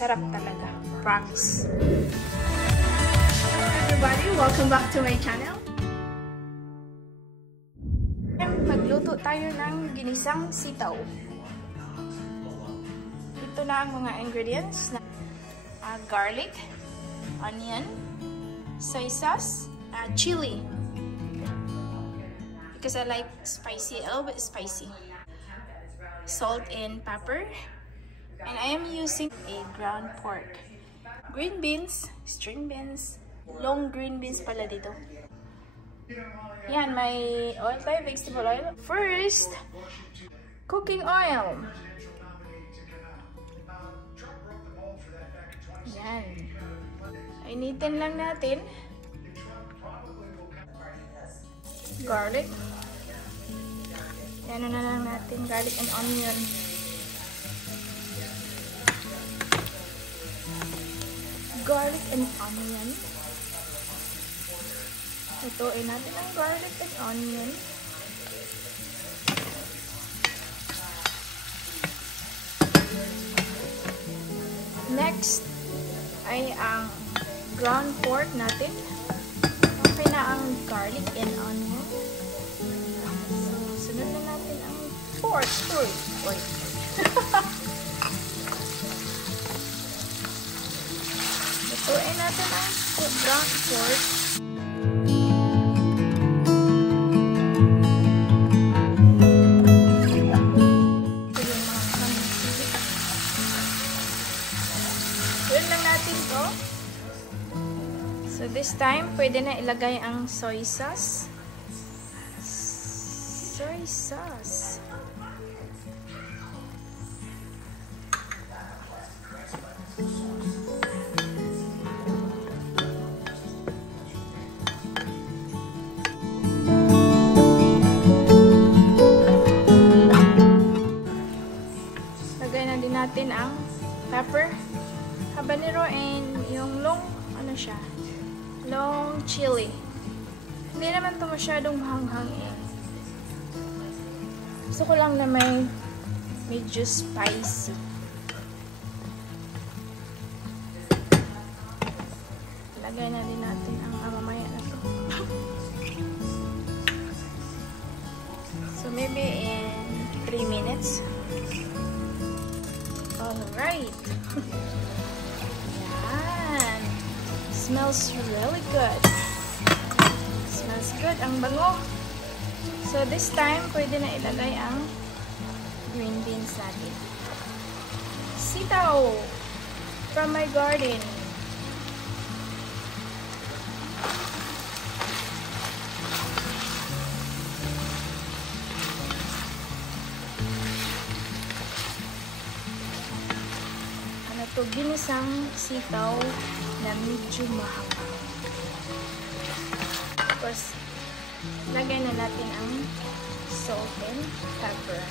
Masarap talaga. Promise. Everybody, welcome back to my channel. Magluto tayo ng ginisang sitaw. Ito na ang mga ingredients. Garlic, onion, soy sauce, chili. Because I like spicy, a little bit spicy. Salt and pepper. And I am using a ground pork. Green beans, string beans, long green beans pala dito. Yan, may oil tayo, vegetable oil. First, cooking oil. Yan. Initin lang natin. Garlic. Yan na lang natin, garlic and onion. Garlic and onion. Lutuin natin ang garlic and onion. Next ay ang ground pork natin. Okay na ang garlic and onion. So, sunod na natin ang pork. Uy. Lutuin natin ang ground pork. Tuloy lang natin to. So this time, pwede na ilagay ang soy sauce. Soy sauce. Lagay na din natin ang pepper, habanero, and yung long chili. Hindi naman ito masyadong mahanghang eh. Gusto ko lang na may medyo spicy. Lagay na din natin ang mamaya na to. So maybe in 3 minutes. Alright. Yan. Smells really good. Smells good. Ang bango. So this time, pwede na ilagay ang green beans natin. Sitaw from my garden. Ano to? Ginisang sitaw na medyo mahaba. Tapos, lagay na natin ang salt and pepper.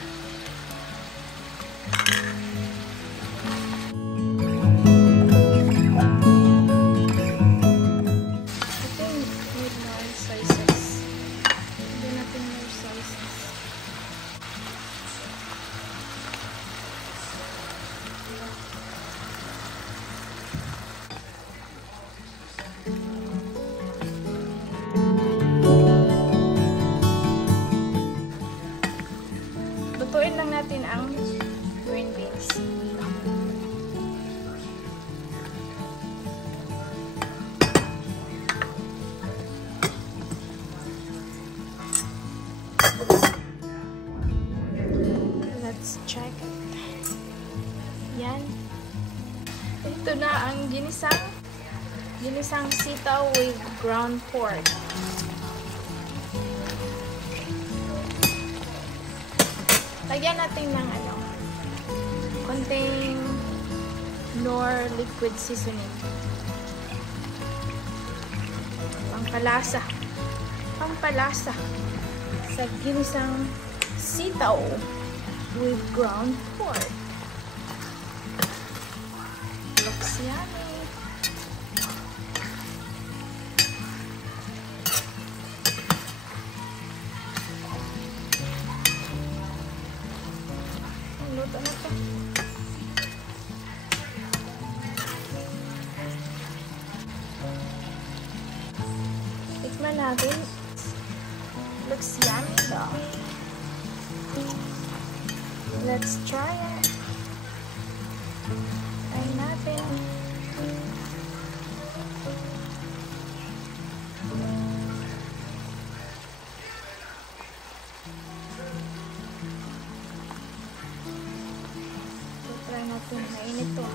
Ito yung need more soy sauce. Lagyan natin more soy sauce. Lutuin lang natin ang green beans. Let's check it. Yan. Ito na ang ginisang sitaw with ground pork. Lagyan natin ng konting Knorr liquid seasoning. Pampalasa. Pampalasa sa ginisang sitaw with ground pork. Looks yummy. Luto na to. natin. Looks yummy though. Let's try it. Try natin. Try natin. Mainit to.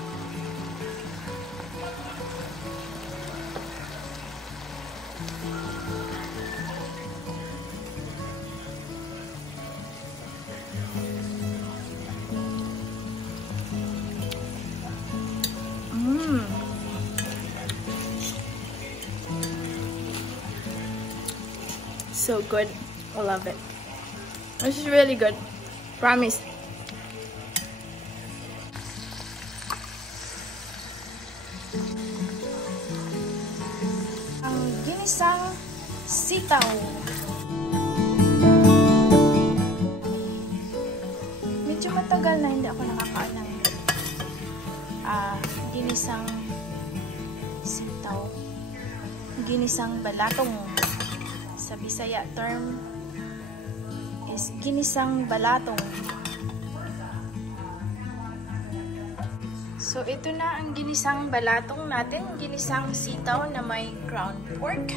So good. I love it. This is really good. Promise. Ang ginisang sitaw. Medyo matagal na hindi ako nakakain ng ginisang sitaw. Ginisang balatong. Sa Bisaya term is ginisang balatong. So ito na ang ginisang balatong natin, ginisang sitaw na may ground pork.